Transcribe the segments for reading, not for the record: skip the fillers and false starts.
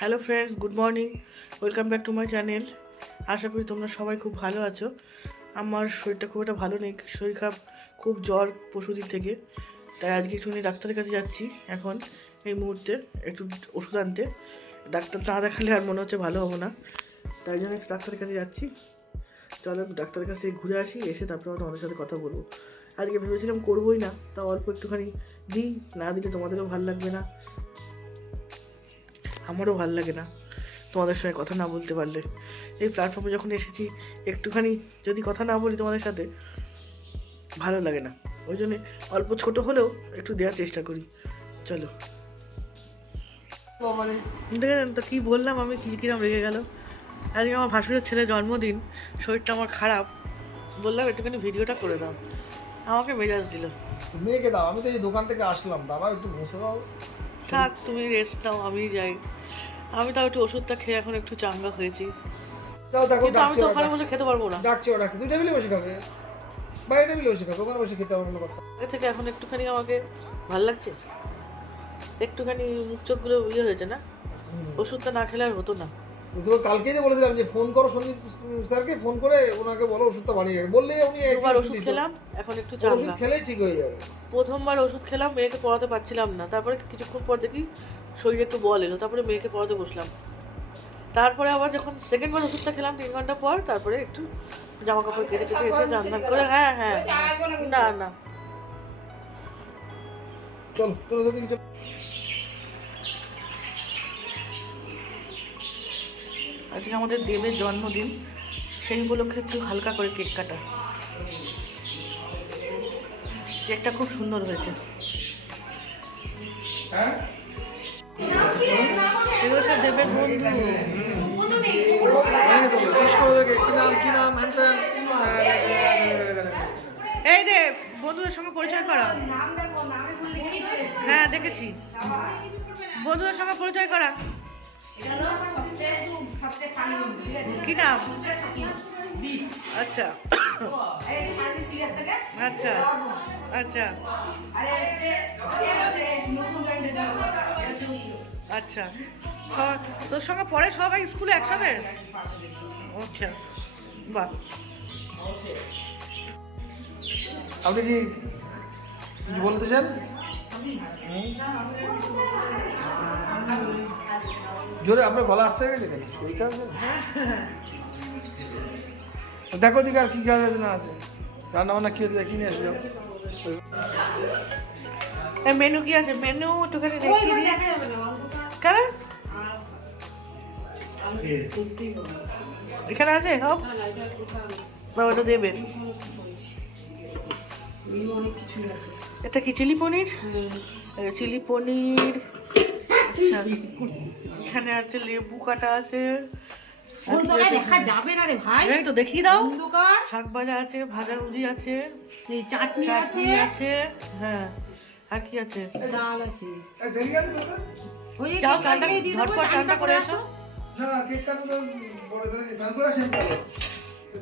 Hello friends, good morning, welcome back to my channel. আশা করি তোমরা সবাই খুব ভালো আছো। আমার শরীরটা খুব একটা ভালো নেই, শরীর খারাপ, খুব জ্বর পরশুদিন থেকে। তাই আজকে একটুখানি ডাক্তারের কাছে যাচ্ছি এখন এই মুহূর্তে একটু ওষুধ আনতে। ডাক্তার না দেখালে আর মনে হচ্ছে ভালো হবো না, তাই জন্য একটু ডাক্তারের কাছে যাচ্ছি। চলো ডাক্তারের কাছে ঘুরে আসি, এসে তারপর তোমাদের সাথে কথা বলবো। আজকে ভেবেছিলাম করবোই না, তা অল্প একটুখানি দিই, না দিলে তোমাদেরও ভালো লাগবে না, আমারও ভালো লাগে না তোমাদের সঙ্গে কথা না বলতে পারলে। এই প্ল্যাটফর্মে যখন এসেছি একটুখানি যদি কথা না বলি তোমাদের সাথে ভালো লাগে না, ওই জন্যে অল্প ছোট হলেও একটু দেওয়ার চেষ্টা করি। চলো দেখেন তো কী বললাম আমি, কিরম রেগে গেল। আজকে আমার ভাসুরের ছেলের জন্মদিন, শরীরটা আমার খারাপ, বললাম একটুখানি ভিডিওটা করে দাও, আমাকে মেজাজ দিল। মেয়েকে দাও, আমি তো এই দোকান থেকে আসলাম, দাঁড়াও একটু বসে দাও। থাক তুমি রেস্ট নাও, আমি যাই। আমি তাও একটু ওষুধটা খেয়ে এখন একটু চাঙ্গা হয়েছি, যাও দেখো, কিন্তু আমি তো ওখানে বসে খেতে পারবো না। ডাকছে তুই টেবিলে বসে খাবে, বাইরে টেবিলে বসে খাবে, ওখানে বসে খেতে হবে না কথা। এর থেকে এখন একটুখানি আমাকে ভালো লাগছে, একটুখানি মুখ চোখগুলো ইয়ে হয়েছে না, ওষুধটা না খেলে আর হতো না। তোকে কালকেই তো বলেছিলাম যে ফোন করো সন্দীপ স্যারকে, ফোন করে ওনাকে বলো ওষুধটা বানিয়ে রাখবে, বললেই উনি একবার ওষুধ খেলাম, এখন একটু চাঙ্গা। ওষুধ খেলেই ঠিক হয়ে যাবে। প্রথমবার ওষুধ খেলাম, মেয়েকে পড়াতে পারছিলাম না, তারপরে কিছুক্ষণ পর দেখি শরীরে একটু বল এলো, তারপরে মেয়েকে পড়াতে বসলাম। তারপরে আবার যখন সেকেন্ডবার ওষুধটা খেলাম 3 ঘন্টা পর, তারপরে একটু জামা কাপড় কেটে কেটে এসে রান্না করে, হ্যাঁ হ্যাঁ না না চল তোর সাথে কিছু। আজকে আমাদের দেবের জন্মদিন, সেই উপলক্ষে একটু হালকা করে কেক কাটা। কেকটা খুব সুন্দর হয়েছে। এগুলো সব দেবের বন্ধু। এই দেব, বন্ধুদের সঙ্গে পরিচয় করা। হ্যাঁ দেখেছি, বন্ধুদের সঙ্গে পরিচয় করা। কি নাম? আচ্ছা আচ্ছা আচ্ছা আচ্ছা, তোর সঙ্গে পড়ে সবাই স্কুলে একসাথে? আচ্ছা বাহ। আপনি কি কিছু বলতে চান? জোরে আপনার গলা আসতে গেছে কেন? শরীর খারাপ? দেখো দিকে আর কি খাওয়া না আছে, রান্না বান্না কি হচ্ছে দেখি নিয়ে এসে যাও। মেনু কি আছে? মেনু একটুখানি দেখিয়ে দিই। কেন এখানে আছে সব? না ওটা দেবেন। এটা কি চিলি পনির? চিলি পনির। এখানে আছে লেবু কাটা আছে, তো দেখিয়ে দাও। শাক ভাজা আছে, ভাজা ভুজি আছে, চাটনি আছে, হ্যাঁ আর কি আছে? ডাল আছে। যাও চানটা ঝটপট চানটা করে এসো। হ্যাঁ কেক কাটো তো বড় ধরে সানপ্লাস এন্ড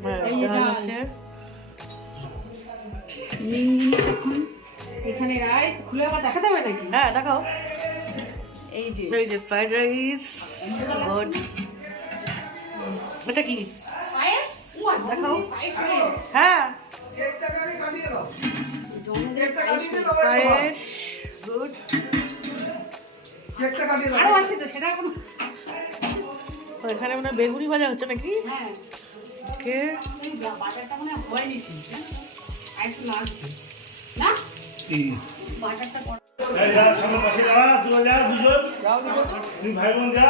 হ্যাঁ ডাল আছে, এখানে রাইস খুলে আবার দেখাতে হবে নাকি? হ্যাঁ দেখাও। এই যে ফ্রাইড রাইস, গুড। এটা কি পায়েস? দেখাও। হ্যাঁ কেকটাকে আগে কাটিয়ে দাও, কেকটা কাটিয়ে দাও। পায়েস, গুড। কেকটা কাটিয়ে দাও। আরো আছে তো, সেটা এখন এখানে মনে হয় বেগুনি ভাজা হচ্ছে নাকি? হ্যাঁ ওকে, এই বাটারটা মনে হয় হয়নি ঠিক, হ্যাঁ আরেকটু লাগবে না বাটারটা পড়া। যা সামনে পাশে যাওয়া, চলে যা দুজন, যাও দিকে। তুমি ভাই বোন যা।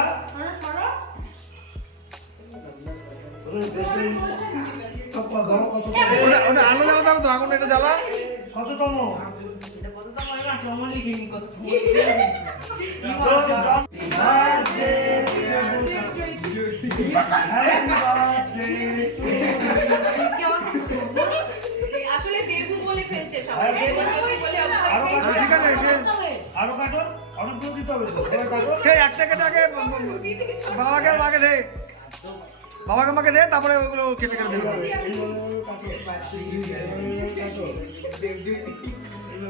ওটা আলো জ্বালাতে হবে তো, আগুন এটা জ্বালা। কততম? কতটা পড়ে না টমালি কিনি কত আসলে দেবু বলে ফেলছে সবাই, দেবু যদি বলে ঠিক আছে, আরো কাটো, অনেক দূর দিতে হবে তো, সবাই কাটো। ঠিক একটা কেটে আগে বাবাকে আর মাকে দে, বাবাকে মাকে দে, তারপরে ওগুলো কেটে কেটে দেবে।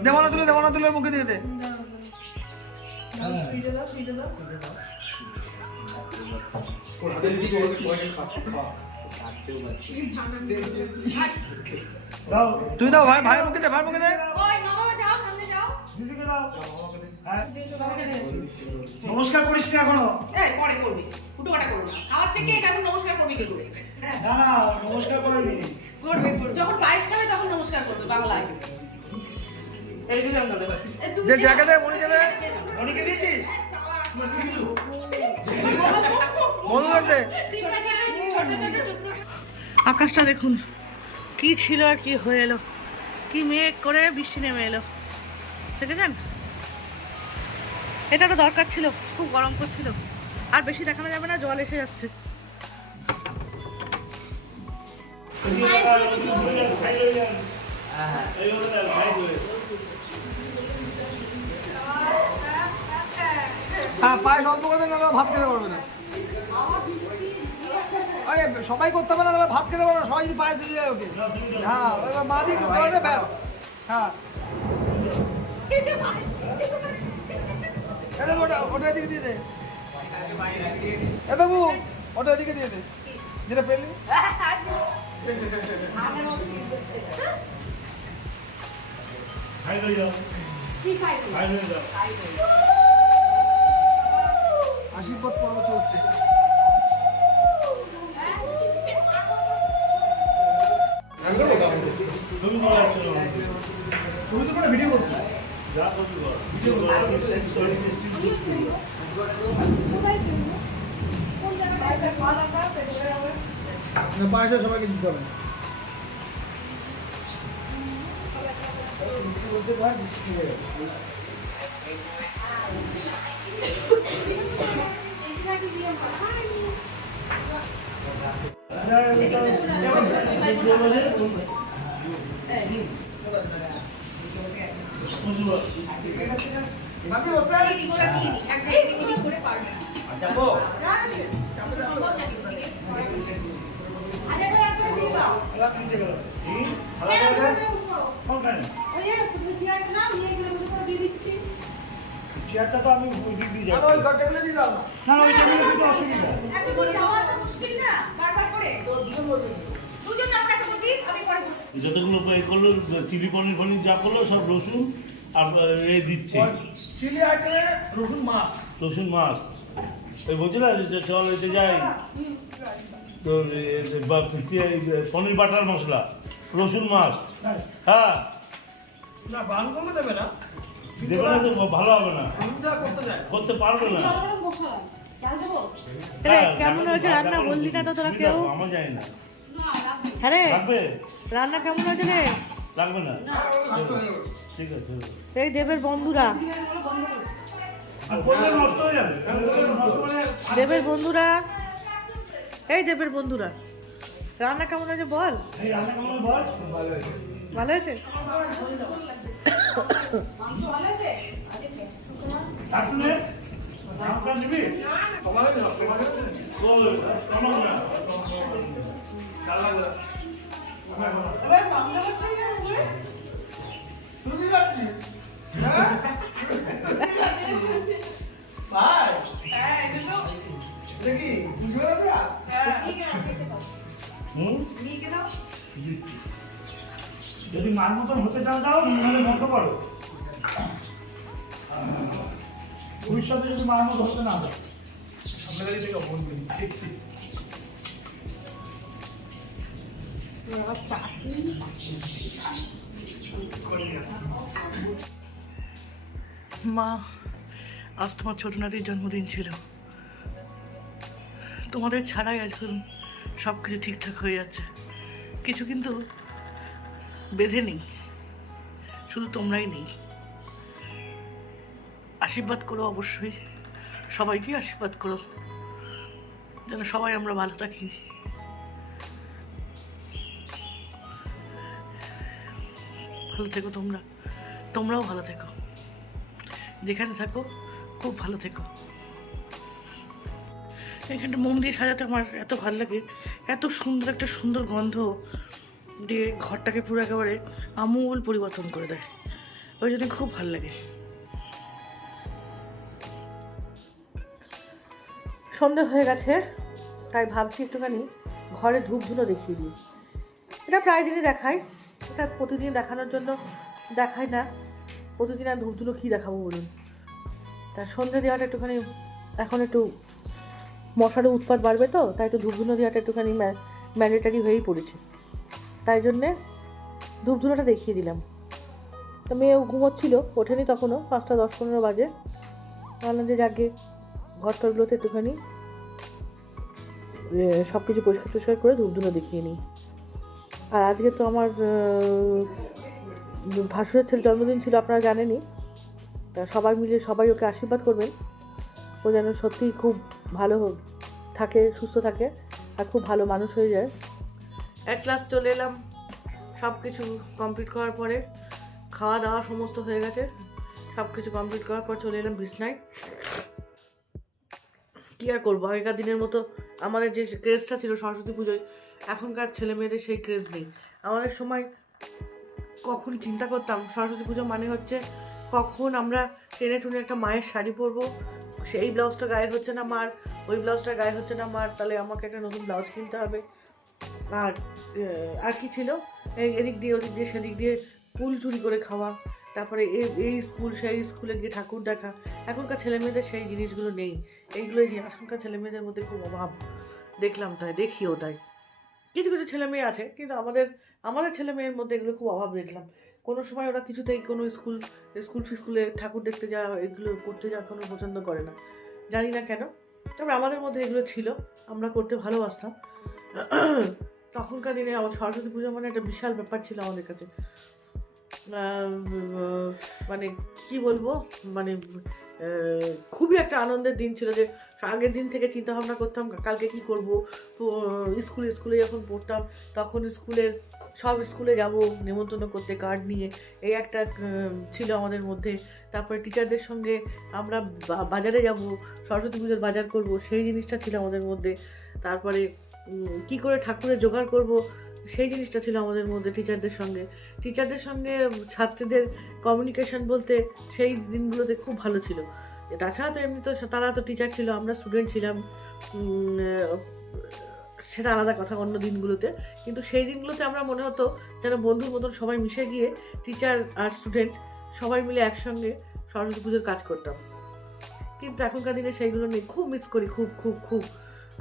দেওয়ানা তুলে মুখে দিয়ে দে। দাও তুই দাও ভাই, ভাই মুখে দে, ভাই মুখে দে। ওই মা বাবা যাও, সামনে যাও। দিদিকে দাও হ্যাঁ নমস্কার করিস না এখনো এই পরে করবি, ফুটো কাটা করবো না। আমার থেকে এখন নমস্কার করবি কি করে? না না নমস্কার করিনি করবে, যখন পায়েস খাবে তখন নমস্কার করবে বাংলায়। এই দিলাম না এই তুমি দে, জায়গা দে, মনিকে দে। অনেকে দিয়েছিস মনুকে দে। ছোট ছোট টুকরো। আকাশটা দেখুন কি ছিল আর কি হয়ে এলো, কি মেঘ করে বৃষ্টি নেমে এলো, দেখেছেন? এটা তো দরকার ছিল, খুব গরম করছিল। আর বেশি দেখানো যাবে না, জল এসে যাচ্ছে। হ্যাঁ, পায়েস অল্প করে দেন, নাহলে ভাত খেতে পারবে না। আরে সবাই করতে হবে না, তাহলে ভাত খেতে পারবে না। সবাই যদি পায়েস দিয়ে যায় ওকে। হ্যাঁ, এবার মা দিয়ে করে দে, ব্যাস। হ্যাঁ, এ দেবো, ওটা এদিকে দিয়ে দে। এ দেবো, ওটা এদিকে দিয়ে দে, যেটা পেলি। খাই লই যাও কি খাইছো? খাই লই যাও আশীর্বাদ পর্ব চলছে। তুমি কি যাচ্ছো তুমি তো করে ভিডিও করছো। যা করবি কর ভিডিও কর স্টোরি স্ট্রিম চুপ করি পায়েসটা সবাইকে দিতে হবে। বাকি বসতে এই দিকটা কি একবার এদিক ওদিক করে পারবে না। চাপো। সম্ভব না কিন্তু থেকে। আরে ভাই একবার দিয়ে দাও। চেয়ারটা তো আমি দিয়ে যাই ওই ঘর টেবিলে দিয়ে দাও না। না ওই টেবিলে দিতে অসুবিধা একবার বলি যাওয়া আসা মুশকিল না, বারবার করে। দুজন আমরা একটা বলি, আমি পরে বসছি। যতগুলো এ করলো চিলি পনির ফনির যা করলো সব রসুন আর এ দিচ্ছে চিলি আইটেমে রসুন মাস্ট। রসুন মাছ ওই বলছি না যে চল এতে যাই তো পনির বাটার মশলা রসুন মাছ হ্যাঁ না, বান করলে দেবে না। দেবে না তো ভালো হবে না রসুনটা করতে যায়। করতে পারবে না রে, কেমন হয়েছে রান্না বললি না তো তোরা কেউ? আমার জানি না হ্যাঁ রে, লাগবে রান্না কেমন হয়েছে রে? লাগবে না ঠিক আছে এই দেবের বন্ধুরা, আর করলে নষ্ট হয়ে যাবে নষ্ট মানে দেবের বন্ধুরা, এই দেবের বন্ধুরা, রান্না কেমন হয়েছে বল? এই রান্না কেমন বল ভালো হয়েছে? কাটলে নামটা নিবি এবার বাংলা করতে যাবে। তুই কি যাচ্ছিস? হ্যাঁ? ভাই, হ্যাঁ, দুটো। এটা কি? বুঝতে পারবে না? হ্যাঁ, ঠিক আছে, খেতে দাও। হুম নিয়ে দাও। যদি মার মতন হতে চাও দাও তাহলে বন্ধ করো ভবিষ্যতে যদি মার মতো হতে না দাও আপনাদের থেকে ফোন করি। মা, আজ তোমার ছোট নাতির জন্মদিন ছিল। তোমাদের ছাড়াই এখন সব কিছু ঠিকঠাক হয়ে যাচ্ছে, কিছু কিন্তু বেঁধে নেই, শুধু তোমরাই নেই। আশীর্বাদ করো অবশ্যই, সবাইকে আশীর্বাদ করো যেন সবাই আমরা ভালো থাকি। ভালো থেকো তোমরা, তোমরাও ভালো থেকো, যেখানে থাকো খুব ভালো থেকো। এখানটা মোম দিয়ে সাজাতে আমার এত ভালো লাগে, এত সুন্দর একটা সুন্দর গন্ধ দিয়ে ঘরটাকে পুরো একেবারে আমূল পরিবর্তন করে দেয়, ওই জন্য খুব ভালো লাগে। সন্ধে হয়ে গেছে, তাই ভাবছি একটুখানি ঘরে ধূপ ধুনো দেখিয়ে দিই। এটা প্রায় দিনই দেখায়, এটা প্রতিদিন দেখানোর জন্য দেখায় না। প্রতিদিন আর ধূপ ধুনো কী দেখাবো বলুন। তা সন্ধ্যে দেওয়াটা একটুখানি এখন একটু মশারও উৎপাত বাড়বে, তো তাই একটু ধূপ ধুনো দেওয়াটা একটুখানি ম্যান্ডেটারি হয়েই পড়েছে। তাই জন্যে ধূপ ধুনোটা দেখিয়ে দিলাম। তো মেয়েও ঘুমোচ্ছিল, ওঠেনি তখনও, 5টা 10-15 বাজে। ভাবলাম যে যাকে ঘরটাগুলোতে একটুখানি সব কিছু পরিষ্কার করে ধূপ ধুনো দেখিয়ে নিই। আর আজকে তো আমার ভাসুরের ছেলের জন্মদিন ছিল, আপনারা জানেনই। তা সবাই মিলে সবাই ওকে আশীর্বাদ করবেন, ও যেন সত্যিই খুব ভালো থাকে, সুস্থ থাকে আর খুব ভালো মানুষ হয়ে যায়। এক ক্লাস চলে এলাম, সব কিছু কমপ্লিট করার পরে খাওয়া দাওয়া সমস্ত হয়ে গেছে। সব কিছু কমপ্লিট করার পর চলে এলাম বিছনায়। কী আর করবো, আগেকার দিনের মতো আমাদের যে ক্রেজটা ছিল সরস্বতী পুজোয়, এখনকার ছেলে মেয়েদের সেই ক্রেজ নেই। আমাদের সময় কখন চিন্তা করতাম সরস্বতী পুজো মানে হচ্ছে কখন আমরা টেনে টুনে একটা মায়ের শাড়ি পরবো, সেই ব্লাউজটা গায়ে হচ্ছে না মার, ওই ব্লাউজটা গায়ে হচ্ছে না মার, তাহলে আমাকে একটা নতুন ব্লাউজ কিনতে হবে। আর কি ছিল, এই এদিক দিয়ে ওদিক দিয়ে সেদিক দিয়ে ফুল চুরি করে খাওয়া, তারপরে এই স্কুল সেই স্কুলে গিয়ে ঠাকুর দেখা। এখনকার ছেলেমেয়েদের সেই জিনিসগুলো নেই। এইগুলোই এখনকার ছেলেমেয়েদের মধ্যে খুব অভাব দেখলাম, তাই দেখিও তাই। কিছু কিছু ছেলে মেয়ে আছে, কিন্তু আমাদের ছেলে মেয়ের মধ্যে এগুলো খুব অভাব দেখলাম। কোনো সময় ওরা কিছুতেই কোনো স্কুলে ঠাকুর দেখতে যাওয়া, এগুলো করতে যাওয়া কোনো পছন্দ করে না, জানি না কেন। তবে আমাদের মধ্যে এগুলো ছিল, আমরা করতে ভালোবাসতাম। তখনকার দিনে আমার সরস্বতী পুজো মানে একটা বিশাল ব্যাপার ছিল আমাদের কাছে। মানে কি বলবো, মানে খুবই একটা আনন্দের দিন ছিল। যে আগের দিন থেকে চিন্তা ভাবনা করতাম কালকে কি করব। স্কুলে যখন পড়তাম তখন সব স্কুলে যাব নেমন্তন্ন করতে কার্ড নিয়ে, এই একটা ছিল আমাদের মধ্যে। তারপরে টিচারদের সঙ্গে আমরা বাজারে যাব, সরস্বতী পুজোর বাজার করব, সেই জিনিসটা ছিল আমাদের মধ্যে। তারপরে কি করে ঠাকুরের জোগাড় করব, সেই জিনিসটা ছিল আমাদের মধ্যে। টিচারদের সঙ্গে ছাত্রীদের কমিউনিকেশন বলতে সেই দিনগুলোতে খুব ভালো ছিল। তাছাড়া তো এমনি তো তারা তো টিচার ছিল, আমরা স্টুডেন্ট ছিলাম, সেটা আলাদা কথা অন্য দিনগুলোতে। কিন্তু সেই দিনগুলোতে আমরা মনে হতো যেন বন্ধুর মতন সবাই মিশে গিয়ে টিচার আর স্টুডেন্ট সবাই মিলে একসঙ্গে সরস্বতী পুজোর কাজ করতাম। কিন্তু এখনকার দিনে সেইগুলো নেই, খুব মিস করি, খুব খুব খুব।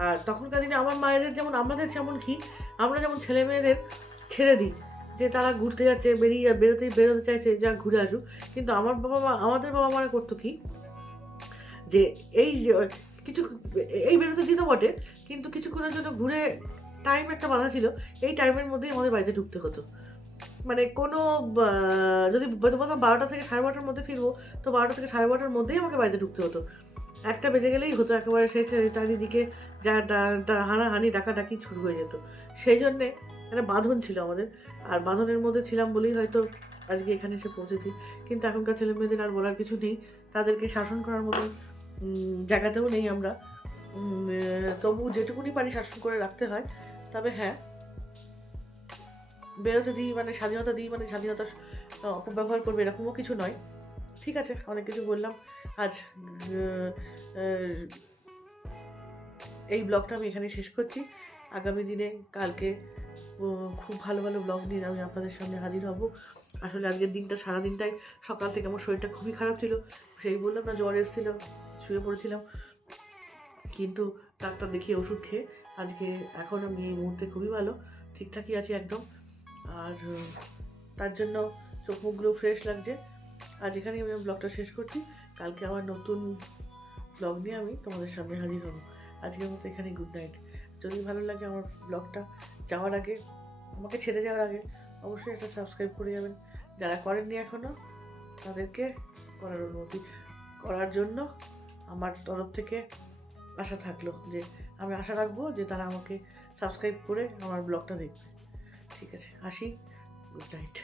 আর তখনকার দিনে আমার মায়েদের যেমন, আমাদের যেমন কি, আমরা যেমন ছেলে মেয়েদের ছেড়ে দিই যে তারা ঘুরতে যাচ্ছে, বেরোতে চাইছে, যা ঘুরে আসুক। কিন্তু আমাদের বাবা মারা করতো কি, যে এই বেরোতে দিত বটে, কিন্তু কিছুক্ষণের জন্য ঘুরে টাইম একটা বাঁধা ছিল, এই টাইমের মধ্যেই আমাদের বাড়িতে ঢুকতে হতো। মানে কোনো যদি বলতাম 12টা থেকে 12:30-র মধ্যে ফিরবো, তো 12টা থেকে 12:30-র মধ্যেই আমাকে বাড়িতে ঢুকতে হতো। 1টা বেজে গেলেই হতো একেবারে সেই চারিদিকে যা হানাহানি ডাকাডাকি শুরু হয়ে যেত। সেই জন্যে একটা বাঁধন ছিল আমাদের, আর বাঁধনের মধ্যে ছিলাম বলেই হয়তো আজকে এখানে এসে পৌঁছেছি। কিন্তু এখনকার ছেলে মেয়েদের আর বলার কিছু নেই, তাদেরকে শাসন করার মতো জায়গাতেও নেই আমরা। তবু যেটুকুনি পারি শাসন করে রাখতে হয়। তবে হ্যাঁ, বেরোতে দিই মানে স্বাধীনতা দিই মানে স্বাধীনতা অপব্যবহার করবে এরকমও কিছু নয়। ঠিক আছে, অনেক কিছু বললাম আজ। এই ব্লগটা আমি এখানে শেষ করছি। আগামী দিনে কালকে খুব ভালো ভালো ব্লগ নিয়ে আমি আপনাদের সামনে হাজির হব। আসলে আজকের দিনটা সারাদিনটাই সকাল থেকে আমার শরীরটা খুবই খারাপ ছিল, সেই বললাম না, জ্বর এসেছিলো, শুয়ে পড়েছিলাম। কিন্তু ডাক্তার দেখিয়ে ওষুধ খেয়ে আজকে এখন আমি এই মুহূর্তে খুবই ভালো, ঠিকঠাকই আছি একদম। আর তার জন্য চোখ মুখগুলো ফ্রেশ লাগছে। আজ এখানেই আমি ব্লগটা শেষ করছি। কালকে আমার নতুন ব্লগ নিয়ে আমি তোমাদের সামনে হাজির হব। আজকের মতো এখানেই গুড নাইট। যদি ভালো লাগে আমার ব্লগটা, যাওয়ার আগে, আমাকে ছেড়ে যাওয়ার আগে অবশ্যই একটা সাবস্ক্রাইব করে যাবেন। যারা করেননি এখনও, তাদেরকে করার অনুমতি করার জন্য আমার তরফ থেকে আশা থাকলো, যে আমি আশা রাখবো যে তারা আমাকে সাবস্ক্রাইব করে আমার ব্লগটা দেখবে। ঠিক আছে, আসি, গুড নাইট।